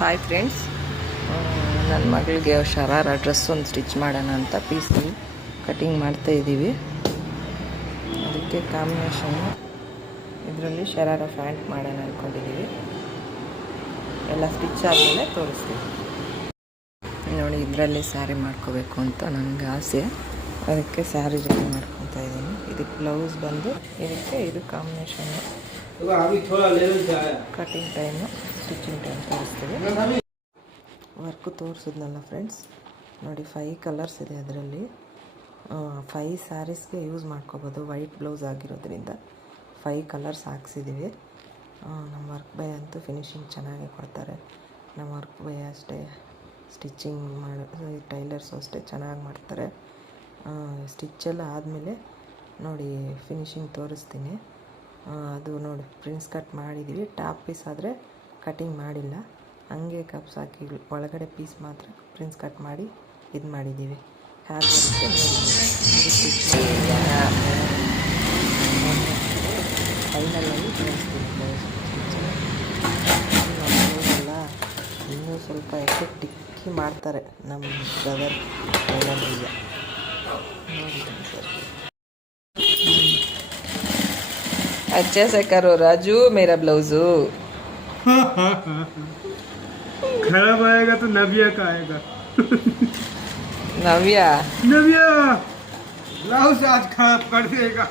Hi friends, ನನ್ನ ಮಗಳಿಗೆ ಶರಾರ dress ಒಂದು ಸ್ಟಿಚ್ ಮಾಡೋಣ ಅಂತ ಪೀಸಲ್ಲಿ ಕಟಿಂಗ್ ಮಾಡ್ತಾ ಇದ್ದೀವಿ. ಅದಕ್ಕೆ ಕಾಂಬಿನೇಷನ್ನು ಇದರಲ್ಲಿ ಶರಾರ ಪ್ಯಾಂಟ್ ಮಾಡೋಣ ಅಂದ್ಕೊಂಡಿದ್ದೀವಿ. ಎಲ್ಲ ಸ್ಟಿಚ್ ಆದಮೇಲೆ ತೋರಿಸ್ತೀವಿ ನೋಡಿ. ಇದರಲ್ಲಿ ಸ್ಯಾರಿ ಮಾಡ್ಕೋಬೇಕು ಅಂತ ನನಗೆ ಆಸೆ, ಅದಕ್ಕೆ ಸ್ಯಾರಿ ಜೊತೆ ಮಾಡ್ಕೊತಾ ಇದ್ದೀನಿ. ಇದಕ್ಕೆ ಬ್ಲೌಸ್ ಬಂದು ಇದಕ್ಕೆ ಇದು combination. Cutting time stitching time ತೋರಿಸ್ತೀವಿ. ವರ್ಕು ತೋರಿಸಿದ್ನಲ್ಲ ಫ್ರೆಂಡ್ಸ್ ನೋಡಿ, 5 ಕಲರ್ಸ್ ಇದೆ ಅದರಲ್ಲಿ. 5 ಸ್ಯಾರೀಸ್ಗೆ ಯೂಸ್ ಮಾಡ್ಕೋಬೋದು. ವೈಟ್ ಬ್ಲೌಸ್ ಆಗಿರೋದ್ರಿಂದ 5 ಕಲರ್ಸ್ ಹಾಕ್ಸಿದ್ದೀವಿ. ನಮ್ಮ ವರ್ಕ್ ಬೈ ಅಂತೂ ಫಿನಿಶಿಂಗ್ ಚೆನ್ನಾಗೇ ಕೊಡ್ತಾರೆ. ನಮ್ಮ ವರ್ಕ್ ಬೈ ಅಷ್ಟೇ, ಸ್ಟಿಚ್ಚಿಂಗ್ ಮಾಡೋ ಟೈಲರ್ಸು ಅಷ್ಟೇ ಚೆನ್ನಾಗಿ ಮಾಡ್ತಾರೆ. ಸ್ಟಿಚ್ಚೆಲ್ಲ ಆದಮೇಲೆ ನೋಡಿ ಫಿನಿಶಿಂಗ್ ತೋರಿಸ್ತೀನಿ. ಅದು ನೋಡಿ ಪ್ರಿನ್ಸ್ ಕಟ್ ಮಾಡಿದ್ದೀವಿ. ಟಾಪ್ ಪೀಸ್ ಆದರೆ ಕಟಿಂಗ್ ಮಾಡಿಲ್ಲ, ಹಂಗೆ ಕಪ್ಸ್ ಹಾಕಿ ಒಳಗಡೆ ಪೀಸ್ ಮಾತ್ರ ಪ್ರಿನ್ಸ್ ಕಟ್ ಮಾಡಿ ಇದು ಮಾಡಿದ್ದೀವಿ. ಹೇರ್ ಬರುತ್ತೆ ಫೈನಲಲ್ಲಿ ತೋರಿಸ್ತೀನಿ ಬ್ಲೌಸ್ ಎಲ್ಲ. ಇನ್ನೂ ಸ್ವಲ್ಪ ಎಫೆಕ್ಟ್ ಟಿಕ್ಕಿ ಮಾಡ್ತಾರೆ ನಮ್ಮ ಬ್ರದರ್ ಟೈಲರ್ಗೆ. ನೋಡಿ ಸರ್, अच्छा से करो राजू, मेरा ब्लाउजू खराब आएगा तो नव्या का आएगा। नव्या ब्लाउज आज खराब कर देगा।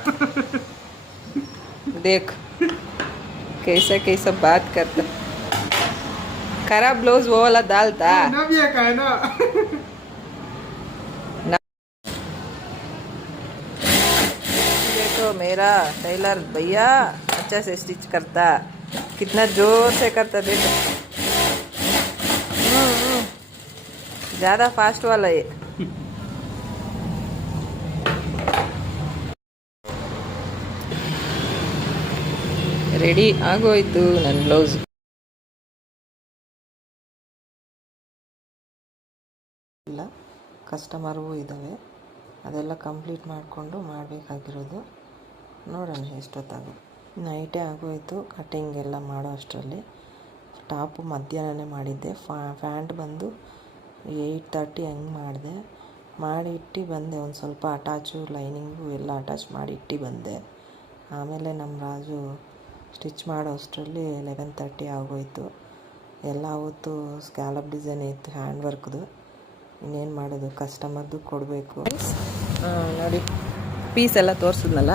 देख कैसा कैसा बात करता। खराब ब्लाउज वो वाला डालता, नव्या का है ना। देखो मेरा टेलर भैया अच्छा से स्टिच करता, कितना जोर से करता देखो। ज़्यादा फास्ट वाला ये। ರೆಡಿ ಆಗೋಯ್ತು ನನ್ನ ಬ್ಲೌಸ್. ಇಲ್ಲ ಕಸ್ಟಮರ್ಗೂ ಇದ್ದಾವೆ, ಅದೆಲ್ಲ ಕಂಪ್ಲೀಟ್ ಮಾಡಿಕೊಂಡು ಮಾಡಬೇಕಾಗಿರೋದು. ನೋಡೋಣ ಎಷ್ಟೊತ್ತಾಗೋದು. ನೈಟೇ ಆಗೋಯಿತು ಕಟಿಂಗ್ ಎಲ್ಲ ಮಾಡೋ ಅಷ್ಟರಲ್ಲಿ. ಟಾಪು ಮಧ್ಯಾಹ್ನನೇ ಮಾಡಿದ್ದೆ. ಪ್ಯಾಂಟ್ ಬಂದು 8:30 ಹಂಗೆ ಮಾಡಿದೆ. ಮಾಡಿ ಇಟ್ಟು ಬಂದೆ. ಒಂದು ಸ್ವಲ್ಪ ಅಟ್ಯಾಚು ಲೈನಿಂಗು ಎಲ್ಲ ಅಟ್ಯಾಚ್ ಮಾಡಿ ಇಟ್ಟು ಬಂದೆ. ಆಮೇಲೆ ನಮ್ಮ ರಾಜು ಸ್ಟಿಚ್ ಮಾಡೋ ಅಷ್ಟರಲ್ಲಿ 11:30 ಆಗೋಯಿತು. ಎಲ್ಲ ಅವತ್ತು ಸ್ಕ್ಯಾಲಪ್ ಡಿಸೈನ್ ಇತ್ತು ಹ್ಯಾಂಡ್ ವರ್ಕ್ದು. ಇನ್ನೇನು ಮಾಡೋದು, ಕಸ್ಟಮರ್ದು ಕೊಡಬೇಕು. ನೋಡಿ ಪೀಸ್ ಎಲ್ಲ ತೋರಿಸಿದ್ನಲ್ಲ,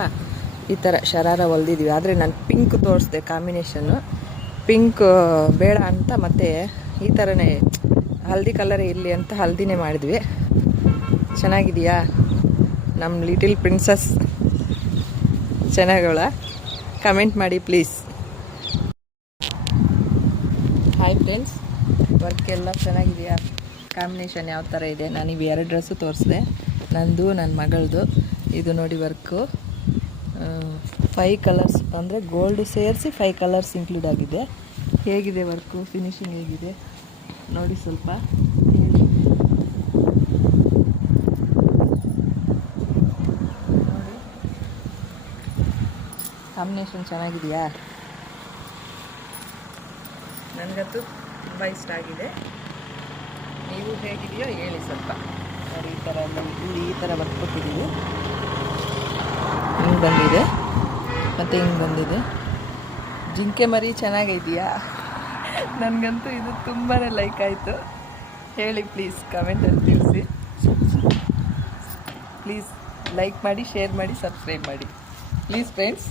ಈ ಥರ ಶರಾರ ಹೊಲ್ದಿದ್ವಿ. ಆದರೆ ನಾನು ಪಿಂಕ್ ತೋರಿಸ್ದೆ ಕಾಂಬಿನೇಷನ್ನು. ಪಿಂಕ್ ಬೇಡ ಅಂತ ಮತ್ತೆ ಈ ಥರನೇ ಹಲ್ದಿ ಕಲರೇ ಇರಲಿ ಅಂತ ಹಲ್ದಿನೇ ಮಾಡಿದ್ವಿ. ಚೆನ್ನಾಗಿದೆಯಾ ನಮ್ಮ ಲಿಟಿಲ್ ಪ್ರಿನ್ಸಸ್? ಚೆನ್ನಾಗವಳ? ಕಮೆಂಟ್ ಮಾಡಿ ಪ್ಲೀಸ್. ಹಾಯ್ ಫ್ರೆಂಡ್ಸ್, ವರ್ಕ್ ಎಲ್ಲ ಚೆನ್ನಾಗಿದೆಯಾ? ಕಾಂಬಿನೇಷನ್ ಯಾವ ಥರ ಇದೆ? ನಾನಿವು 2 ಡ್ರೆಸ್ಸು ತೋರಿಸಿದೆ, ನಂದು ನನ್ನ ಮಗಳದು. ಇದು ನೋಡಿ ವರ್ಕು 5 ಕಲರ್ಸ್ ಅಂದರೆ ಗೋಲ್ಡು ಸೇರಿಸಿ 5 ಕಲರ್ಸ್ ಇನ್ಕ್ಲೂಡ್ ಆಗಿದೆ. ಹೇಗಿದೆ ವರ್ಕು, ಫಿನಿಶಿಂಗ್ ಹೇಗಿದೆ ನೋಡಿ ಸ್ವಲ್ಪ. ನೋಡಿ ಕಾಂಬಿನೇಷನ್ ಚೆನ್ನಾಗಿದೆಯಾ? ನನಗಂತೂ ತುಂಬ ಇಷ್ಟ ಆಗಿದೆ. ನೀವು ಹೇಗಿದೆಯೋ ಹೇಳಿ ಸ್ವಲ್ಪ. ನೋಡಿ ಈ ಥರ ಇಲ್ಲಿ ಈ ಥರ ವರ್ಕ್ ಕೊಟ್ಟಿದ್ದೀವಿ. ಹಿಂಗೆ ಬಂದಿದೆ ಮತ್ತು ಹಿಂಗೆ ಬಂದಿದೆ. ಜಿಂಕೆ ಮರಿ ಚೆನ್ನಾಗಿದೆಯಾ? ನನಗಂತೂ ಇದು ತುಂಬಾ ಲೈಕ್ ಆಯಿತು. ಹೇಳಿ ಪ್ಲೀಸ್, ಕಮೆಂಟಲ್ಲಿ ತಿಳಿಸಿ. ಪ್ಲೀಸ್ ಲೈಕ್ ಮಾಡಿ, ಶೇರ್ ಮಾಡಿ, ಸಬ್ಸ್ಕ್ರೈಬ್ ಮಾಡಿ ಪ್ಲೀಸ್ ಫ್ರೆಂಡ್ಸ್.